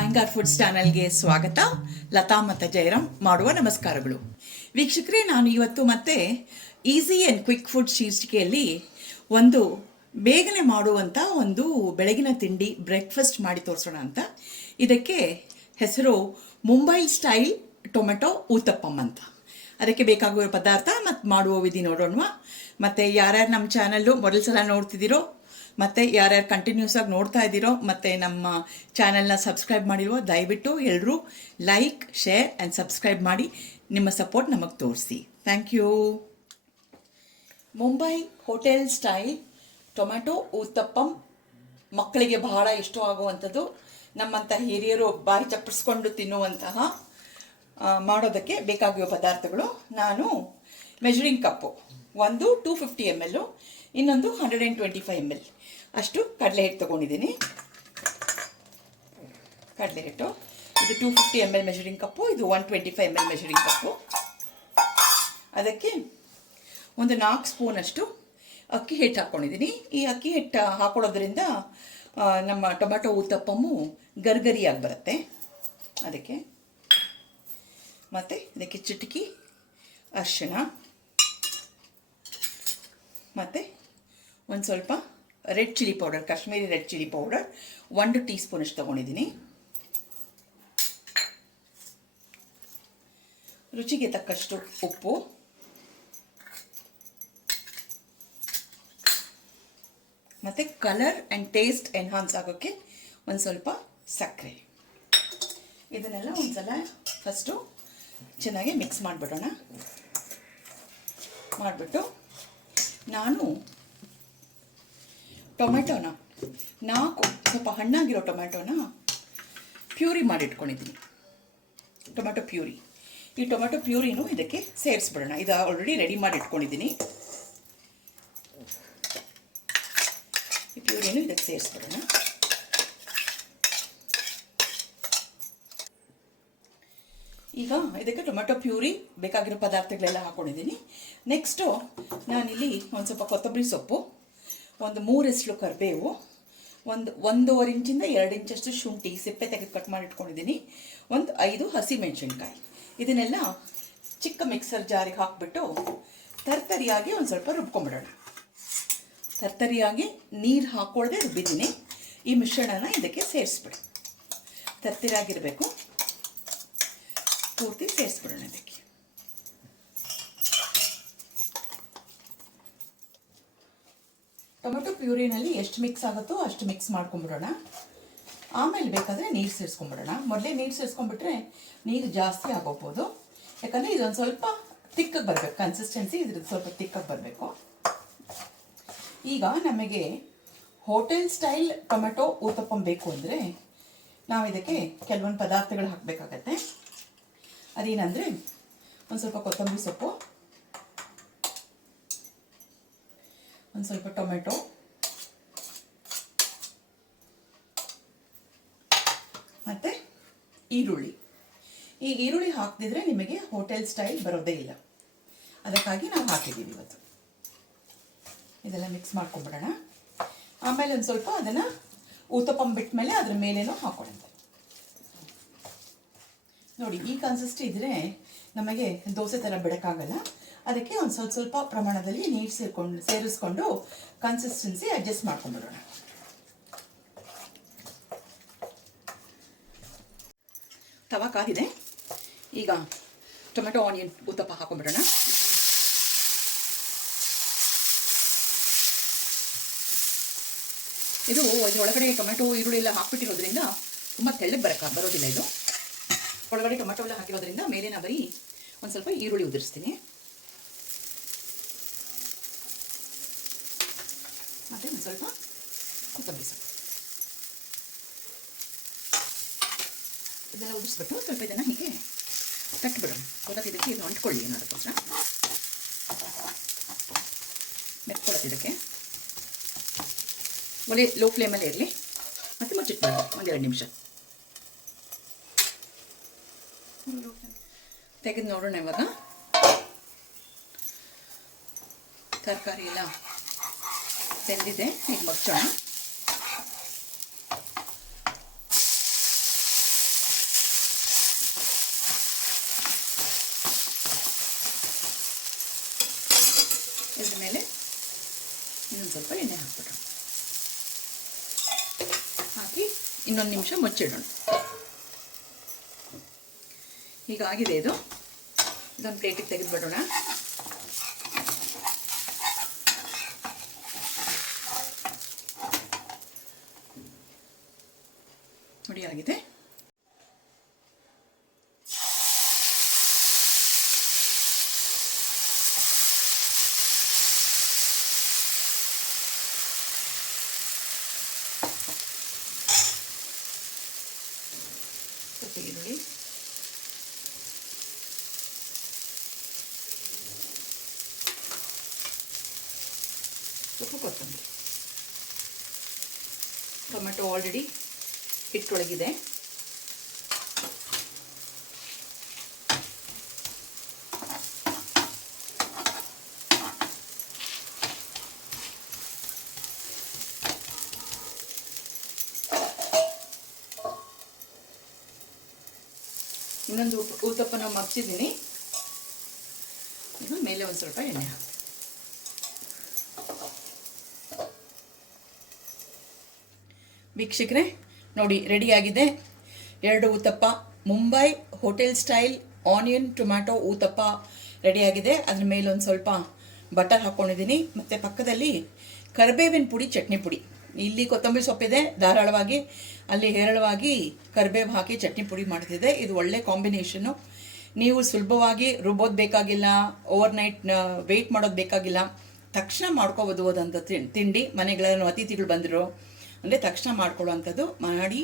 Iyengar foods ಚಾನಲ್ಗೆ ಸ್ವಾಗತ. ಲತಾ ಮತ್ತು ಜಯರಾಮ್ ಮಾಡುವ ನಮಸ್ಕಾರಗಳು. ವೀಕ್ಷಕರೇ, ನಾನು ಇವತ್ತು ಮತ್ತೆ ಈಸಿ ಆ್ಯಂಡ್ ಕ್ವಿಕ್ ಫುಡ್ ಶೀರ್ಷಿಕೆಯಲ್ಲಿ ಒಂದು ಬೇಗನೆ ಮಾಡುವಂಥ ಒಂದು ಬೆಳಗಿನ ತಿಂಡಿ ಬ್ರೇಕ್ಫಾಸ್ಟ್ ಮಾಡಿ ತೋರಿಸೋಣ ಅಂತ. ಇದಕ್ಕೆ ಹೆಸರು ಮುಂಬೈ ಸ್ಟೈಲ್ ಟೊಮೆಟೊ ಊತಪ್ಪಂ ಅಂತ. ಅದಕ್ಕೆ ಬೇಕಾಗುವ ಪದಾರ್ಥ ಮತ್ತು ಮಾಡುವ ವಿಧಿ ನೋಡೋಣ. ಮತ್ತು ಯಾರ್ಯಾರು ನಮ್ಮ ಚಾನಲ್ಲು ಮೊದಲ ಸಲ ನೋಡ್ತಿದ್ದೀರೋ ಮತ್ತು ಯಾರ್ಯಾರು ಕಂಟಿನ್ಯೂಸ್ ಆಗಿ ನೋಡ್ತಾ ಇದ್ದೀರೋ ಮತ್ತು ನಮ್ಮ ಚಾನಲ್ನ ಸಬ್ಸ್ಕ್ರೈಬ್ ಮಾಡಿರೋ ದಯವಿಟ್ಟು ಎಲ್ಲರೂ ಲೈಕ್, ಶೇರ್ ಆ್ಯಂಡ್ ಸಬ್ಸ್ಕ್ರೈಬ್ ಮಾಡಿ ನಿಮ್ಮ ಸಪೋರ್ಟ್ ನಮಗೆ ತೋರಿಸಿ. Thank you. Mumbai hotel style tomato uttapam ಮಕ್ಕಳಿಗೆ ಬಹಳ ಇಷ್ಟವಾಗುವಂಥದ್ದು. ನಮ್ಮಂಥ ಹಿರಿಯರು ಬಾಯಿ ಚಪ್ಪರಿಸ್ಕೊಂಡು ತಿನ್ನುವಂತಹ ಮಾಡೋದಕ್ಕೆ ಬೇಕಾಗುವ ಪದಾರ್ಥಗಳು. ನಾನು ಮೆಜರಿಂಗ್ ಕಪ್ಪು ಒಂದು 250 ml, ಇನ್ನೊಂದು 125 ml ಅಷ್ಟು ಕಡಲೆ ಹಿಟ್ಟು ತೊಗೊಂಡಿದ್ದೀನಿ. ಕಡಲೆ ಹಿಟ್ಟು ಇದು 250 ml ಮೆಜರಿಂಗ್ ಕಪ್ಪು, ಇದು 125 ml ಮೆಜರಿಂಗ್ ಕಪ್ಪು. ಅದಕ್ಕೆ ಒಂದು 4 ಸ್ಪೂನಷ್ಟು ಅಕ್ಕಿ ಹಿಟ್ಟು ಹಾಕ್ಕೊಂಡಿದ್ದೀನಿ. ಈ ಅಕ್ಕಿ ಹಿಟ್ಟು ಹಾಕೊಳ್ಳೋದ್ರಿಂದ ನಮ್ಮ ಟೊಮೆಟೊ ಊತಪ್ಪಮ್ಮು ಗರ್ಗರಿಯಾಗಿ ಬರುತ್ತೆ. ಅದಕ್ಕೆ ಮತ್ತು ಇದಕ್ಕೆ ಚಿಟಿಕೆ ಅರಿಶಿಣ ಮತ್ತು ಒಂದು ಸ್ವಲ್ಪ red chilli powder, Kashmiri red chilli powder 1 tea ಸ್ಪೂನಷ್ಟು ತೊಗೊಂಡಿದ್ದೀನಿ. ರುಚಿಗೆ ತಕ್ಕಷ್ಟು ಉಪ್ಪು, ಮತ್ತು ಕಲರ್ ಆ್ಯಂಡ್ ಟೇಸ್ಟ್ ಎನ್ಹಾನ್ಸ್ ಆಗೋಕ್ಕೆ ಒಂದು ಸ್ವಲ್ಪ ಸಕ್ಕರೆ. ಇದನ್ನೆಲ್ಲ ಒಂದು ಸಲ ಫಸ್ಟು ಚೆನ್ನಾಗಿ ಮಿಕ್ಸ್ ಮಾಡಿಬಿಡೋಣ. ಮಾಡಿಬಿಟ್ಟು ನಾನು ಟೊಮೆಟೊನ 4 ಸ್ವಲ್ಪ ಹಣ್ಣಾಗಿರೋ ಟೊಮೆಟೊನ ಪ್ಯೂರಿ ಮಾಡಿಟ್ಕೊಂಡಿದ್ದೀನಿ. Tomato puree. ಈ ಟೊಮೆಟೊ ಪ್ಯೂರಿನೂ ಇದಕ್ಕೆ ಸೇರಿಸ್ಬಿಡೋಣ. ಇದು ಆಲ್ರೆಡಿ ರೆಡಿ ಮಾಡಿ ಇಟ್ಕೊಂಡಿದ್ದೀನಿ. ಈ ಪ್ಯೂರಿನೂ ಇದಕ್ಕೆ ಸೇರಿಸ್ಬಿಡೋಣ. ಈಗ ಇದಕ್ಕೆ ಟೊಮೆಟೊ ಪ್ಯೂರಿ ಬೇಕಾಗಿರೋ ಪದಾರ್ಥಗಳೆಲ್ಲ ಹಾಕ್ಕೊಂಡಿದ್ದೀನಿ. ನೆಕ್ಸ್ಟು ನಾನಿಲ್ಲಿ ಒಂದು ಸ್ವಲ್ಪ ಕೊತ್ತಂಬರಿ ಸೊಪ್ಪು, ಒಂದು 3 ಎಸಳು ಕರಿಬೇವು, ಒಂದು 1.5 ಇಂಚಿಂದ 2 ಇಂಚಷ್ಟು ಶುಂಠಿ ಸಿಪ್ಪೆ ತೆಗೆದು ಕಟ್ ಮಾಡಿ ಇಟ್ಕೊಂಡಿದ್ದೀನಿ, ಒಂದು 5 ಹಸಿಮೆಣಸಿನ್ಕಾಯಿ. ಇದನ್ನೆಲ್ಲ ಚಿಕ್ಕ ಮಿಕ್ಸರ್ ಜಾರಿಗೆ ಹಾಕಿಬಿಟ್ಟು ತರ್ತರಿಯಾಗಿ ಒಂದು ಸ್ವಲ್ಪ ರುಬ್ಕೊಂಬಿಡೋಣ. ತರ್ತರಿಯಾಗಿ ನೀರು ಹಾಕ್ಕೊಳ್ಳದೆ ರುಬ್ಬಿದ್ದೀನಿ. ಈ ಮಿಶ್ರಣನ ಇದಕ್ಕೆ ಸೇರಿಸ್ಬಿಡಿ. ತರ್ತರಿಯಾಗಿರಬೇಕು, ಪೂರ್ತಿ ಸೇರಿಸ್ಬಿಡೋಣ. ಇದಕ್ಕೆ ಟೊಮೆಟೊ ಪ್ಯೂರಿನಲ್ಲಿ ಎಷ್ಟು ಮಿಕ್ಸ್ ಆಗುತ್ತೋ ಅಷ್ಟು ಮಿಕ್ಸ್ ಮಾಡ್ಕೊಂಬಿಡೋಣ. ಆಮೇಲೆ ಬೇಕಾದರೆ ನೀರು ಸೇರಿಸ್ಕೊಂಬಿಡೋಣ. ಮೊದಲೇ ನೀರು ಸೇರಿಸ್ಕೊಂಡ್ಬಿಟ್ರೆ ನೀರು ಜಾಸ್ತಿ ಆಗೋಗ್ಬೋದು. ಯಾಕಂದರೆ ಇದೊಂದು ಸ್ವಲ್ಪ ತಿಕ್ಕಾಗಿ ಬರಬೇಕು, ಕನ್ಸಿಸ್ಟೆನ್ಸಿ ಇದ್ರದ್ದು ಸ್ವಲ್ಪ ತಿಕ್ಕಾಗಿ ಬರಬೇಕು. ಈಗ ನಮಗೆ ಹೋಟೆಲ್ ಸ್ಟೈಲ್ ಟೊಮೆಟೊ ಊತಪ್ಪಂ ಬೇಕು ಅಂದರೆ ನಾವು ಇದಕ್ಕೆ ಕೆಲವೊಂದು ಪದಾರ್ಥಗಳು ಹಾಕಬೇಕಾಗತ್ತೆ. ಅದೇನಂದರೆ ಒಂದು ಸ್ವಲ್ಪ ಕೊತ್ತಂಬರಿ ಸೊಪ್ಪು, ಒಂದು ಸ್ವಲ್ಪ ಟೊಮೆಟೊ, ಮತ್ತು ಈರುಳ್ಳಿ. ಈ ಈರುಳ್ಳಿ ಹಾಕ್ದಿದ್ರೆ ನಿಮಗೆ ಹೋಟೆಲ್ ಸ್ಟೈಲ್ ಬರೋದೇ ಇಲ್ಲ. ಅದಕ್ಕಾಗಿ ನಾವು ಹಾಕಿದ್ದೀವಿ ಇವತ್ತು. ಇದೆಲ್ಲ ಮಿಕ್ಸ್ ಮಾಡ್ಕೊಂಬಿಡೋಣ. ಆಮೇಲೆ ಒಂದು ಸ್ವಲ್ಪ ಅದನ್ನು ಊತಪ್ಪಂ ಬಿಟ್ಟ ಮೇಲೆ ಅದ್ರ ಮೇಲೇನೂ ಹಾಕೊಳ್ಳೋಣ. ನೋಡಿ, ಈ ಕನ್ಸಿಸ್ಟಿ ಇದ್ದರೆ ನಮಗೆ ದೋಸೆ ಥರ ಬಿಡೋಕ್ಕಾಗಲ್ಲ. ಅದಕ್ಕೆ ಒಂದು ಸ್ವಲ್ಪ ಪ್ರಮಾಣದಲ್ಲಿ ನೀರು ಸೇರಿಸ್ಕೊಂಡು ಕನ್ಸಿಸ್ಟೆನ್ಸಿ ಅಡ್ಜಸ್ಟ್ ಮಾಡ್ಕೊಂಡ್ಬಿಡೋಣ. ತವಾ ಕಾದಿದೆ. ಈಗ ಟೊಮೆಟೊ ಆನಿಯನ್ ಊತಪ್ಪ ಹಾಕೊಂಡ್ಬಿಡೋಣ. ಇದು ಒಳಗಡೆ ಟೊಮೆಟೊ ಈರುಳ್ಳಿ ಎಲ್ಲ ಹಾಕ್ಬಿಟ್ಟಿರೋದ್ರಿಂದ ತುಂಬ ತೆಳ್ಳಗೆ ಬರೋದಿಲ್ಲ. ಇದು ಒಳಗಡೆ ಟೊಮೆಟೊ ಎಲ್ಲ ಹಾಕಿರೋದ್ರಿಂದ ಮೇಲೆ ನಾ ಬರೀ ಒಂದು ಸ್ವಲ್ಪ ಈರುಳ್ಳಿ ಉದುರಿಸ್ತೀನಿ. ಮತ್ತು ಒಂದು ಸ್ವಲ್ಪ ಕೊತ್ತಂಬರಿ ಸೊಪ್ಪು ಇದೆಲ್ಲ ಉದುರಿಸ್ಬಿಟ್ಟು ಸ್ವಲ್ಪ ಇದನ್ನು ಹೀಗೆ ತಟ್ಟಿಬಿಡೋಣ. ಇದಕ್ಕೆ ಇದು ಅಂಟ್ಕೊಳ್ಳಿ ಅನ್ನೋದಕ್ಕೋಸ್ಕರ ಮೆತ್ಕೊಳ್ಳೋದು. ಒಲೆ ಲೋ ಫ್ಲೇಮಲ್ಲೇ ಇರಲಿ ಮತ್ತು ಮುಚ್ಚಿಟ್ಬಿಡೋಣ 1-2 ನಿಮಿಷ. ತೆಗೆದು ನೋಡೋಣ. ಇವಾಗ ತರಕಾರಿ ಎಲ್ಲ ಬೆಂದಿದೆ. ಈಗ ಮುಚ್ಚೋಣ. ಒಂದು ಸ್ವಲ್ಪ ಎಣ್ಣೆ ಹಾಕ್ಬಿಡೋಣ. ಹಾಕಿ ಇನ್ನೊಂದು ನಿಮಿಷ ಮುಚ್ಚಿಡೋಣ. ಹೀಗಾಗಿದೆ ಇದು. ಇದೊಂದು ಪ್ಲೇಟಿಗೆ ತೆಗೆದುಬಿಡೋಣ. ನೋಡಿ ಆಗಿದೆ. ಈರುಳ್ಳಿ, ಸ್ವಲ್ಪ ಕೊತ್ತಂಬರಿ. ಟೊಮೆಟೊ ಆಲ್ರೆಡಿ ಹಿಟ್ಟೊಳಗಿದೆ. ಇನ್ನೊಂದು ಊತಪ್ಪನ ಮಗ್ಚಿದ್ದೀನಿ. ಇದು ಮೇಲೆ ಒಂದು ಸ್ವಲ್ಪ ಎಣ್ಣೆ ಹಾಕಿ. ವೀಕ್ಷಕರೇ ನೋಡಿ, ರೆಡಿಯಾಗಿದೆ 2 uthappa. Mumbai hotel style onion tomato uthappa ರೆಡಿಯಾಗಿದೆ. ಅದ್ರ ಮೇಲೆ ಒಂದು ಸ್ವಲ್ಪ ಬಟರ್ ಹಾಕ್ಕೊಂಡಿದ್ದೀನಿ. ಮತ್ತು ಪಕ್ಕದಲ್ಲಿ ಕರಿಬೇವಿನ ಪುಡಿ, ಚಟ್ನಿ ಪುಡಿ. ಇಲ್ಲಿ ಕೊತ್ತಂಬರಿ ಸೊಪ್ಪಿದೆ ಧಾರಾಳವಾಗಿ, ಅಲ್ಲಿ ಹೇರಳವಾಗಿ ಕರಿಬೇವು ಹಾಕಿ ಚಟ್ನಿ ಪುಡಿ ಮಾಡ್ತಿದ್ದೆ. ಇದು ಒಳ್ಳೆ ಕಾಂಬಿನೇಷನ್ನು. ನೀವು ಸುಲಭವಾಗಿ ರುಬ್ಬೋದು ಬೇಕಾಗಿಲ್ಲ, ಓವರ್ನೈಟ್ ವೆಯ್ಟ್ ಮಾಡೋದು ಬೇಕಾಗಿಲ್ಲ. ತಕ್ಷಣ ಮಾಡ್ಕೋಬೋದಂಥ ತಿಂಡಿ. ಮನೆಗಳಲ್ಲಿ ಅತಿಥಿಗಳು ಬಂದರು ಅಂದರೆ ತಕ್ಷಣ ಮಾಡ್ಕೊಳ್ಳೋವಂಥದ್ದು. ಮಾಡಿ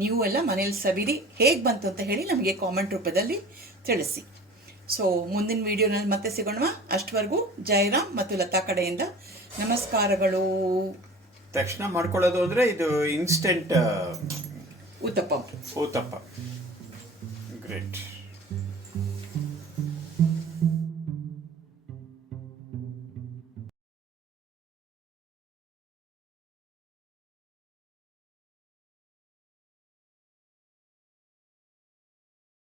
ನೀವು ಎಲ್ಲ ಮನೇಲಿ ಸವಿರಿ. ಹೇಗೆ ಬಂತು ಅಂತ ಹೇಳಿ ನಮಗೆ ಕಾಮೆಂಟ್ ರೂಪದಲ್ಲಿ ತಿಳಿಸಿ. ಸೊ ಮುಂದಿನ ವಿಡಿಯೋನಲ್ಲಿ ಮತ್ತೆ ಸಿಗೋಣ. ಅಷ್ಟವರೆಗೂ ಜಯರಾಮ್ ಮತ್ತು ಲತಾ ಕಡೆಯಿಂದ ನಮಸ್ಕಾರಗಳು. ತಕ್ಷಣ ಮಾಡ್ಕೊಳ್ಳೋದು ಅಂದರೆ ಇದು ಇನ್ಸ್ಟೆಂಟ್ ಊತಪ್ಪ. ಊತಪ್ಪ. ಗ್ರೇಟ್.